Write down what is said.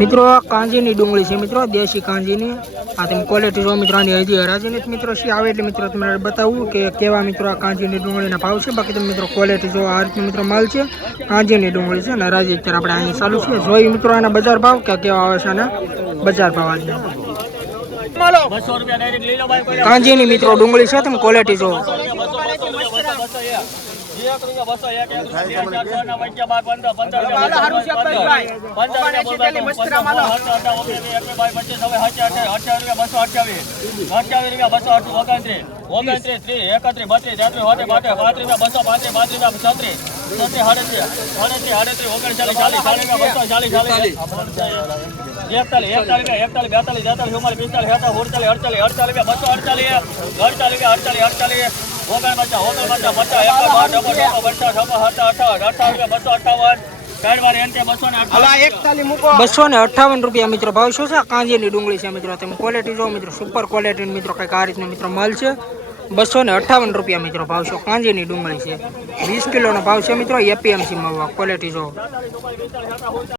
મિત્રો કાંજીની ડુંગળી છે મિત્રો, દેશી કાંજીની. આ તમે ક્વોલિટી જો મિત્રો આની હજી હરાજી નથી મિત્રો. શી આવે એટલે મિત્રો તમને બતાવું કે કેવા મિત્રો આ કાંજીની ડુંગળીના ભાવ છે. બાકી તમે મિત્રો ક્વોલિટી જો આ રીતનું મિત્રો માલ છે, કાંજીની ડુંગળી છે ને હરાજી અત્યારે આપણે અહીં ચાલુ છે. જોઈ મિત્રો આના બજાર ભાવ કે કેવા આવે છે આના બજાર ભાવ આજના. કાંજીની મિત્રો ડુંગળી છે, તમે ક્વોલિટી જો. ₹258 મિત્રો ભાવ શું છે. કાંજીની ડુંગળી છે મિત્રો, તમે ક્વોલિટી જો મિત્રો, સુપર ક્વોલિટી મિત્રો કઈક આ રીતનો મિત્રો માલ છે. ₹258 મિત્રો ભાવ છે. કાંજીની ડુંગળી છે, 20 કિલોનો ભાવ છે મિત્રો. એપીએમસી માં ક્વોલિટી જો.